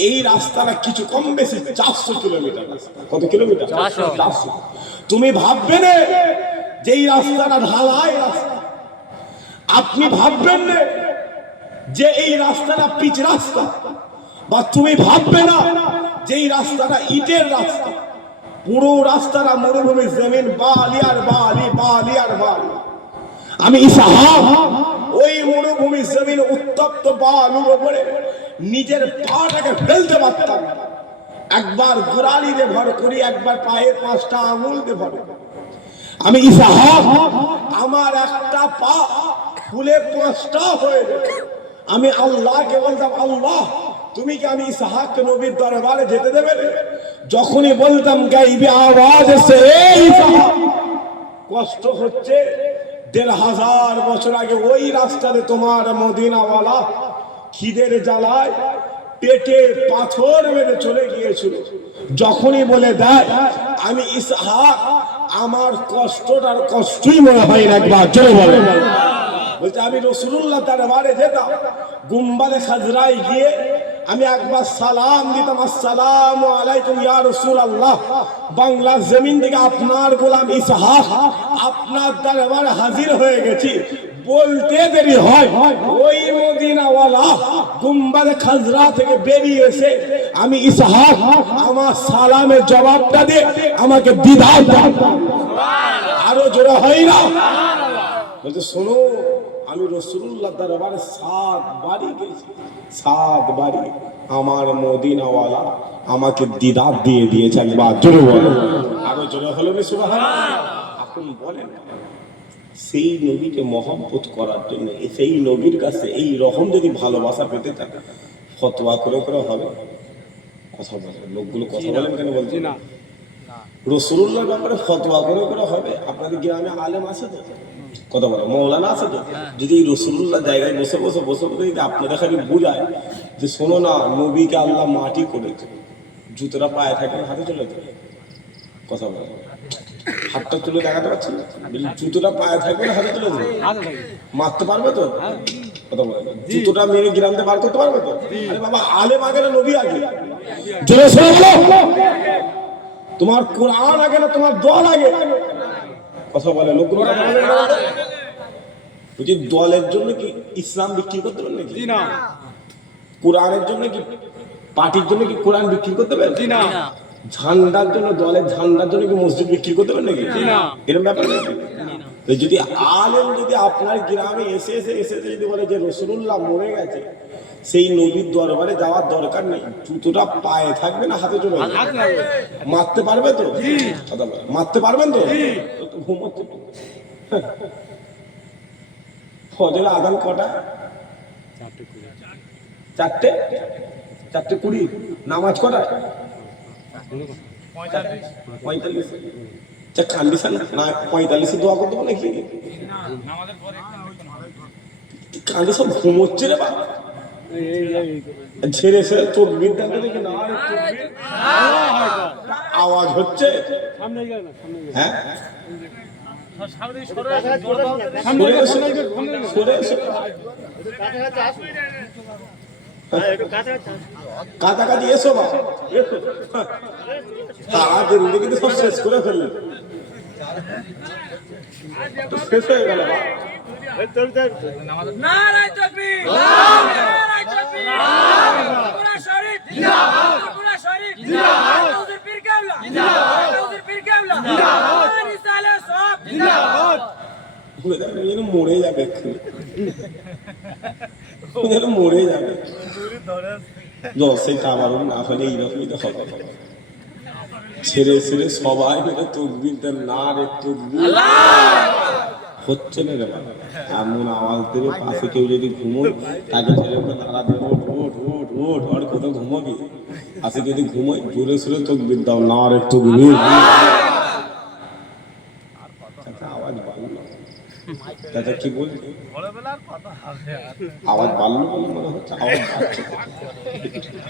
এই রাস্তাটা কিছু কম বেশি 400 কিলোমিটার। কত কিলোমিটার? 400। তুমি ভাববে না যে এই রাস্তাটা ঢালাই রাস্তা, আপনি ভাববেন না যে এই রাস্তাটা পিচ রাস্তা, বা তুমি ভাববে না যে এই রাস্তাটা ইটের রাস্তা। পুরো রাস্তাটা মরুভূমি জমিন, বালি আর বালি, বালি আর বালি। আমি ইসহাক ওই মরুভূমি জমিন উত্তপ্ত বালুর উপরে নিজের পাটাকে ফেলতে পারতাম। একবার গোড়ালি দিয়ে ভর করি, একবার পায়ের 5টা আঙুল দিয়ে ভর। আমি ইসহাক আমার একটা পা ফুলে 5টা হয়ে যেত। আমি আল্লাহকে বলতাম, আল্লাহ তুমি কি আমি ইসহাককে নবীর দরবারে যেতে দেবে? যখনই বলতাম গাইবি আওয়াজ এসে, এই ইসহাক কষ্ট হচ্ছে, 1500 বছর আগে ওই রাস্তাতে তোমার মদিনাওয়ালা খিদের জ্বালায় পেটে পাথর মেরে চলে গিয়েছিল। যখনই বলে দেয় আমি ইসহাক, আমার কষ্টটার কষ্টই মনে হয় না। একবার জোরে বলে। বলছে আমি রাসূলুল্লাহ দরবারে যেতাম, গুম্বাদে খাজরায় গিয়ে আমি একবার সালাম দিতাম, আসসালামু আলাইকুম ইয়া রাসূলুল্লাহ, বাংলা জমিন থেকে আপনার গোলাম ইসহাক আপনার দরবারে হাজির হয়ে গেছি। বলতে দেরি হয়, ওই মদিনাওয়ালা গুম্বাদে খাজরা থেকে বেরিয়ে এসে আমি ইসহাক আমার সালামের জবাবটা দিয়ে আমাকে দিদার দাও। আরো জোরে হয় না? বলতে শোনো, আমি রাসূলুল্লাহ দরবারে 7 বারই গেছি। 7 বারই আমার মদিনাওয়ালা আমাকে দিদার দিয়ে দিয়েছে। একবার জোরে বলো। আরো জোরে হলো না সুবহানাল্লাহ? এখন বলেন, সেই নবীকে মহব্বত করার জন্য সেই নবীর কাছে এই রকম যদি ভালোবাসা পেতে চান, ফতোয়া করে হবে? কথা বলে লোকগুলো কথা বলেন কেন? বলছি না, রাসূলুল্লাহর ব্যাপারে ফতোয়া করে হবে? আপনাদের গ্রামে আলেম আছে তো? কথা বলে মৌলানা আছে তো? যদি রাসূলুল্লাহ জায়গায় বসে যদি আপনাদের খালি বুঝায় যে শোনো না, নবীকে আল্লাহ মাটি করেছে, জুতোটা পায়ে থাকলে হাতে চলে যাবে। কথা বলে হাতটা তুলে দেখাতে পারছি না, জুতোটা পায়ে থাকবে না হাতে তুলে যাবে? মারতে পারবে তো? কথা বলে জুতোটা মেরে গ্রামতে বার করতে পারবে তো? আরে বাবা, আলেম আগে না নবী আগে? জোরে বলো। তোমার কোরআন আগে না তোমার দল আগে? কথা বলে লোকগুলো কথা বলে না। বলছি দলের জন্য কি ইসলাম বিক্রি করতে পারেন নাকি? না। কোরআনের জন্য কি, পার্টির জন্য কি কোরআন বিক্রি করতে পারেন? না। ঝান্ডার জন্য, দলের ঝান্ডার জন্য কি মসজিদ বিক্রি করতে পারেন নাকি? না। এরকম ব্যাপার নাকি? তো যদি আলেম যদি আপনার গ্রামে এসে যদি বলে যে রাসূলুল্লাহ মরে গেছে, সেই নবীর দরবারে যাওয়ার দরকার নেই, জুতোটা পায়ে থাকবে না হাতে চলে যাবে? মারতে পারবে তো? মারতে পারবেন তো? ঘুমোতে ফজরের আযান কটা? 4:20। নামাজ কটা? 45। কন্ডিশন না 45 দোয়া করতে বলে কি? কন্ডিশন ঘুমোচ্ছে রে বাবা। ছেড়ে তকবীর দেন দেখি না, আওয়াজ হচ্ছে। হ্যাঁ কাছাকাছি এসো বাবা, কিন্তু সব শেষ করে ফেললেন, শেষ হয়ে গেল। মরে যাবে, মরে যাবে। সেটা আমার না হলে এইরকমই তো হবে। ছেড়ে ছেড়ে সবাই মিলে তকবির দেন, না রে তকবির হচ্ছে না রে বাবা। এমন আওয়াজ দেবে পাশে কেউ যদি ঘুমোয় তাকে ছেড়ে ওকে তারা দেবে, ওঠ ওঠ ওঠ ওঠ, আর কোথাও ঘুমাবি? পাশে যদি ঘুমোয় জোরে সোরে তকবির দাও, না রে তকবির। আওয়াজ বাড়লো, দাদা কি বলছে? আওয়াজ বাড়লো বলে মনে হচ্ছে আওয়াজ বাড়ছে,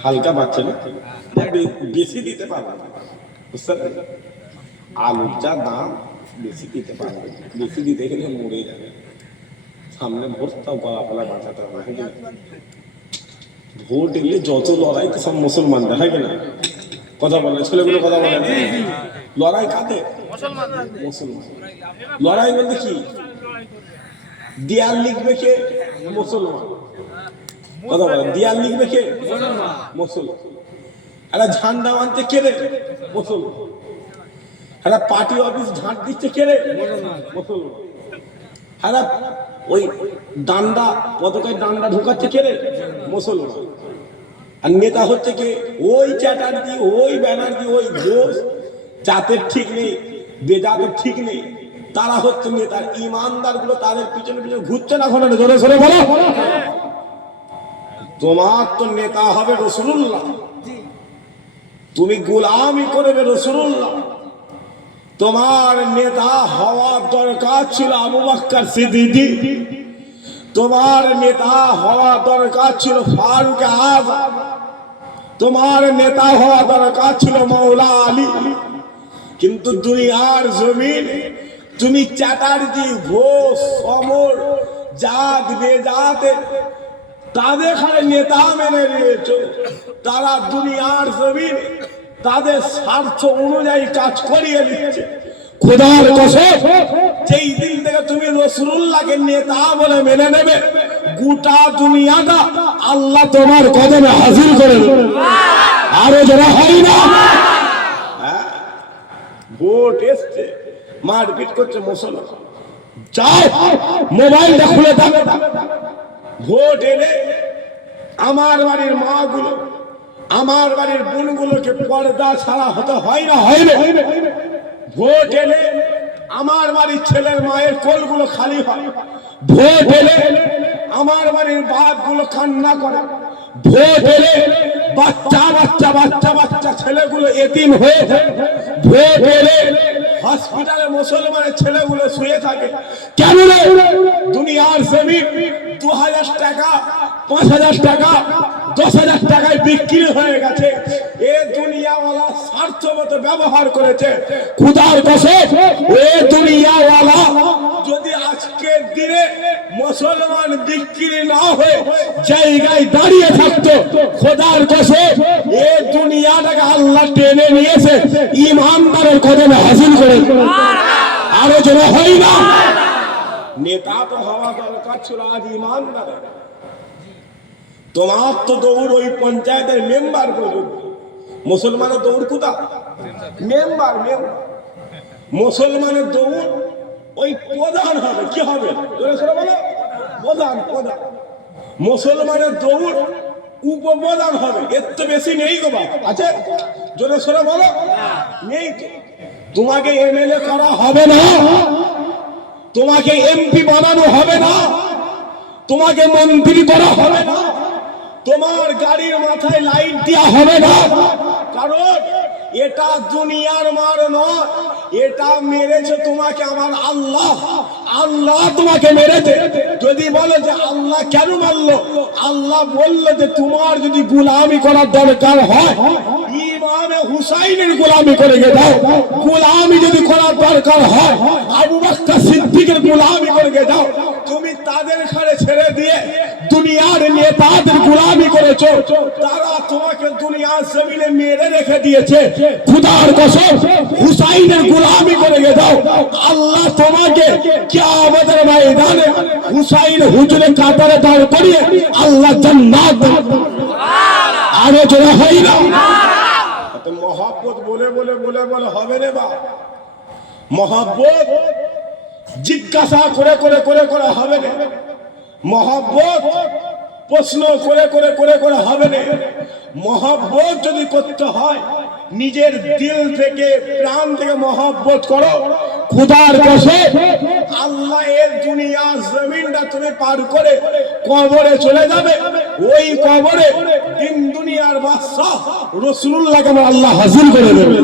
হালকা বাড়ছে না, বেশি দিতে পারবে না, বুঝতে পারছেন? আলুর যা দাম বেশি দিতে পারবে, বেশি দিতে গেলে মরে যাবে। সামনে ভোট, তাও গলা ফলা বাঁচাতে হবে। ভোট এলে যত লড়াই তো সব মুসলমানদের, হয় কিনা? কথা বলে ছেলেগুলো, কথা বলে লড়াই কাদের? মুসলমান। লড়াই বলতে কি? দেয়াল লিখবে কে? মুসলমান। কথা বলে দেয়াল লিখবে কে? মুসলমান। একটা ঝান্ডা আনতে কে রে? মুসলমান। একটা পার্টি অফিস ঝাঁট দিচ্ছে কে রে? মুসলমান। একটা ওই ডান্ডা, পতাকায় ডান্ডা ঢোকাচ্ছে কে রে? মুসলমান। আর নেতা হচ্ছে কে? ওই চ্যাটার্জি, ওই ব্যানার্জি, ওই ঘোষ, জাতের ঠিক নেই, বেজাতের ঠিক নেই, তারা হচ্ছে নেতার। ইমানদার গুলো তাদের পিছনে পিছনে ঘুরছে না। ঘটনা জোরে সরে বলো। তোমার তো নেতা হবে রাসূলুল্লাহ, তুমি গোলামি করবে রাসূলুল্লাহ। তোমার নেতা হওয়ার দরকার ছিল আবু বকর সিদ্দিক, তোমার নেতা হওয়া দরকার ছিল ফারুক আযম, তোমার নেতা হওয়া দরকার ছিল মৌলা আলী। কিন্তু দুনিয়ার জমিন তুমি চ্যাটার্জি, ঘোষ, সমর, জাত বেজাতে তাদের খালি নেতা মেনে নিয়েছো। তারা দুনিয়ার জমিন তাদের স্বার্থ অনুযায়ী কাজ করিয়ে দিচ্ছে। খোদার কসম, যেই দিন থেকে তুমি রাসূলুল্লাহকে নেতা বলে মেনে নেবে, গোটা দুনিয়াটা আল্লাহ তোমার কদমে হাজির করে দেবে। আরো যারা হয় না, ভোট এসছে, মারপিট করছে মুসলমান, যাও মোবাইলটা খুলে দাও। ভোট এলে আমার বাড়ির মা গুলো, আমার বাড়ির বোনগুলোকে পর্দা ছাড়া হতে হয় না, হয় না? ভোট এলে আমার বাড়ির ছেলের মায়ের কোলগুলো খালি হয়। ভোট এলে আমার বাড়ির বাপ গুলো কান্না করে। ভোট এলে বাচ্চা বাচ্চা বাচ্চা বাচ্চা ছেলেগুলো এতিম হয়ে যায়। ভোট এলে হসপিটালে মুসলমানের ছেলেগুলো শুয়ে থাকে। কেন রে? দুনিয়ার জমিন 2000 টাকা, 5000 টাকা, 10,000 টাকায় বিক্রি হয়ে গেছে। এ দুনিয়াওয়ালা স্বার্থ মতো ব্যবহার করেছে। খোদার কসম, এ দুনিয়াওয়ালা যদি আজকের দিনে মুসলমান বিক্রি না হয়ে জায়গায় দাঁড়িয়ে থাকতো, খোদার কসম এ দুনিয়াটাকে আল্লাহ টেনে নিয়েছে ইমানদারের কদমে হাজির করে। আরো যেন হয় না, নেতা তো হওয়া দরকার ছিল আজ ইমানদার। তোমার তো দৌড় ওই পঞ্চায়েতের মেম্বার পর্যন্ত। মুসলমানের দৌড় কোথা? মেম্বার। মুসলমানের দৌড় ওই প্রধান হবে। কি হবে? প্রধান। মুসলমানের দৌড় উপপ্রধান হবে। এর তো বেশি নেই গো বাবা। আছে? জোরে সোরে বলো। নেই তো। তোমাকে এমএলএ করা হবে না, তোমাকে এমপি বানানো হবে না, তোমাকে মন্ত্রী করা হবে না, তোমার গাড়ির মাথায় লাইট দেওয়া হবে না। কারণ এটা দুনিয়ার মার নয়, এটা মেরেছে তোমাকে আমার আল্লাহ। আল্লাহ তোমাকে মেরেছে। যদি বলে যে আল্লাহ কেন মারলো, আল্লাহ বললো যে তোমার যদি গোলামি করার দরকার হয় ইমামে হুসাইনের গোলামি করে দাও। গোলামি যদি করার দরকার হয় আবু বকর সিদ্দিকের গোলামি করে দাও। তুমি তাদের ঘরে ছেড়ে দিয়ে দুনিয়ার নেতাদের গোলামি করেছো, তারা তোমাকে দুনিয়ার জমিনে মেরে রেখে দিয়েছে। খোদার কসম হুসাইনের গোলামি করে দাও, আল্লাহ তোমাকে কিয়ামতের ময়দানে হুসাইন হুজুরে কাতারে দাঁড় করিয়ে আল্লাহ জান্নাত দেবে। আরো জোরে হয় না। মহব্বত বলে বলে বলে বলে হবে রে বা, মহব্বত জিজ্ঞাসা করে করে করে করে হবে না। মহব্বত প্রশ্ন করে করে করে করে হবে না। মহব্বত যদি করতে হয় নিজের দিল থেকে প্রাণ থেকে মহব্বত করো খোদার কসম। আল্লাহ এর দুনিয়া জমিনটা তুমি পার করে কবরে চলে যাবে, ওই কবরে দিন দুনিয়ার বাদশা রাসূলুল্লাহকে আল্লাহ হাজির করে দেবে।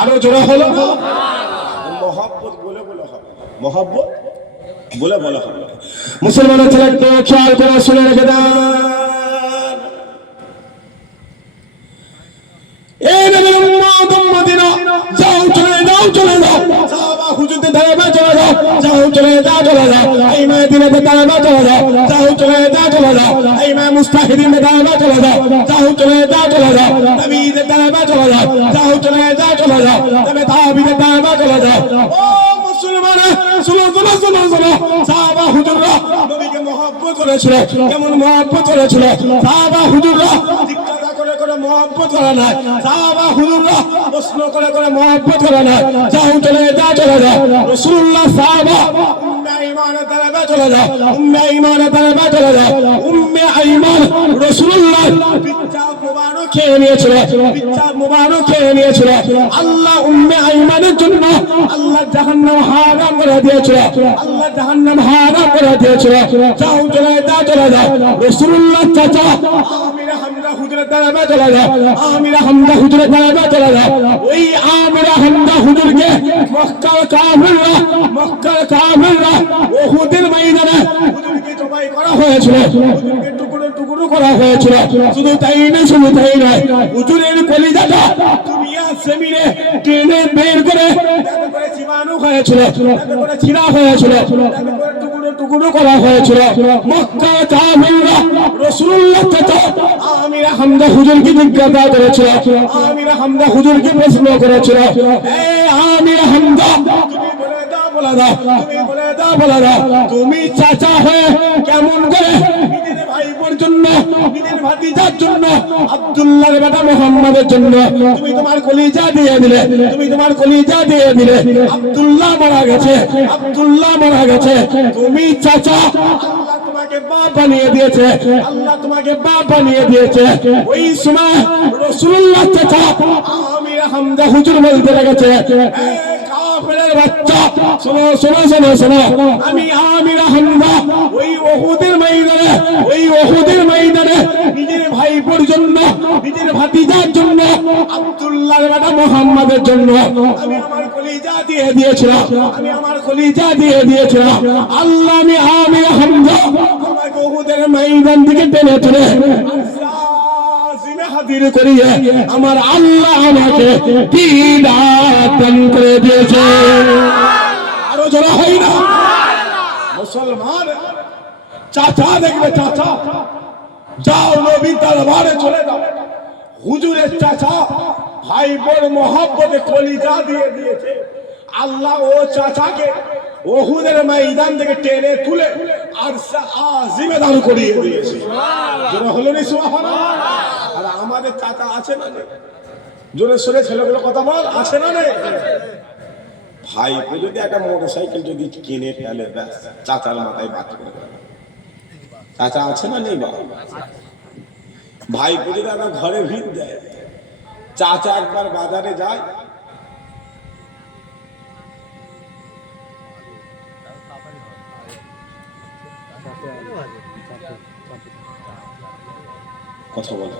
আরো জোরে হলো মহব্বত বলে বলে হবে, মহব্বত বলে বলে হবে। মুসলমানের ছেলে একটু খেয়াল করে শুনে রেখে দেন। এই নবীর উম্মত উম্মতিনা যাও চলে যাও চলে যাও, সাহাবা হুজুরদের ধারে চলে যাও, যাও চলে যাও চলে যাও, এই মদিনাতে ধারে চলে যাও, যাও চলে যাও চলে যাও, এই মুস্তাহিদিনের ধারে চলে যাও, যাও চলে যাও চলে যাও, নবীদের ধারে চলে যাও, যাও চলে যাও চলে যাও, তবে তাবিদের ধারে চলে যাও। ও মুসলমান শুনো শুনো শুনো শুনো, সাহাবা হুজুররা নবীকে মহব্বত করেছিল, কেমন মহব্বত করেছিল সাহাবা হুজুররা, জিজ্ঞাসা করে করে মহব্বত করে না, সাহাবা হুজুররা প্রশ্ন করে করে মহব্বত করে না, যাও চলে যাও চলে যাও, রাসূলুল্লাহ সাহাবা উম্মে আইমানের দরবারে চলে যাও, উম্মে আইমানের দরবারে চলে যাও, উম্মে আইমান রাসূলুল্লাহ পিচ্চাপ মুবারক খেয়ে নিয়েছিল, পিচ্চাপ মুবারক খেয়ে নিয়েছিল। আল্লাহ উম্মে আইমানের জন্য আল্লাহ জাহান্নাম হারাম করে দিয়েছিল, আল্লাহ জাহান্নাম হারাম করে দিয়েছিল। যাও চলে যাও চলে যাও, রাসূলুল্লাহ চাচা আমির হামজা হুজুরের দরবারে চলে যাও, আমির হামজা হুজুরের দরবারে চলে যাও। ওই আমির হামজা হুজুরকে মক্কার কাফিররা, মক্কার কাফিররা উহুদের ময়দানে হুজুরকে জবাই করা হয়েছিল, হুজুরকে টুকরো টুকরো করা হয়েছিল। শুধু তাই না, শুধু তাই নয়, হুজুরের কলিজাটা দুনিয়া জমিনে টেনে বের করে তাতে করে জীবাণু হয়েছিল, তাতে করে ছিঁড়া হয়েছিল, তাতে করে টুকরো টুকরো করা হয়েছিল। মক্কার কাফিররা রাসূলুল্লাহ চাচা আমির হামজা হুজুরকে জিজ্ঞাসা করেছিল, আমির হামজা হুজুরকে প্রশ্ন করেছিল, এই আমির হামজা তুমি বলে দাও বলে দাও, তুমি বলে দাও বলে দাও, তুমি চাচা হয়ে কেমন করে নিজের ভাইপোর জন্য, নিজের ভাতিজার জন্য, আব্দুল্লাহর বেটা মুহাম্মাদের জন্য তুমি তোমার কলিজা দিয়ে দিলে, তুমি তোমার কলিজা দিয়ে দিলে। আব্দুল্লাহ মারা গেছে, আব্দুল্লাহ মারা গেছে, তুমি চাচা আল্লাহ তোমাকে বাপ বানিয়ে দিয়েছে, আল্লাহ তোমাকে বাপ বানিয়ে দিয়েছে। ওই সময় রাসূলুল্লাহ চাচা আমির হামজা হুজুর বলতে লেগেছে, কাফেরের বাচ্চা শোনো শোনো শোনো শোনো, আমি আমির হামজা ওই উহুদের ময়দানে, ওই উহুদের ময়দানে নিজের ভাইপোর জন্য, নিজের ভাতিজার জন্য, আব্দুল্লাহর বেটা মুহাম্মাদের জন্য আমি আমার কলিজা দিয়ে দিয়েছিলাম, আমি আমার কলিজা দিয়ে দিয়েছিলাম। আল্লাহ আমি আমির হামজা আমাকে উহুদের ময়দান থেকে টেনে তুলে হাজির করিয়ে আমার আল্লাহ আমাকে দান করে দিয়েছে। আরো জোরে হয় না মুসলমান? চাচা দেখবে চাচা, যাও নবী দরবারে চলে যাও, হুজুরের চাচা ভাই বোন মহব্বতে কলিজা দিয়ে দিয়েছে। আল্লাহ ও চাচাকে উহুদের ময়দান থেকে টেনে তুলে আরশে আজিমে দান করিয়ে দিয়েছে। জোরে হলো না সুবহানাল্লাহ? আর আমাদের চাচা আছে না, জোরে সোরে ছেলেগুলো কথা বল, আছে না? ভাই যদি একটা মোটরসাইকেল যদি কিনে ফেলে ব্যাস চাচার মাথায় বাদ করে দেবে। চাচা আছে না নেই? বাবা ভাই যদি একটা ঘরে ভিড় দেয়, চাচা একবার বাজারে যায়, কথা বলে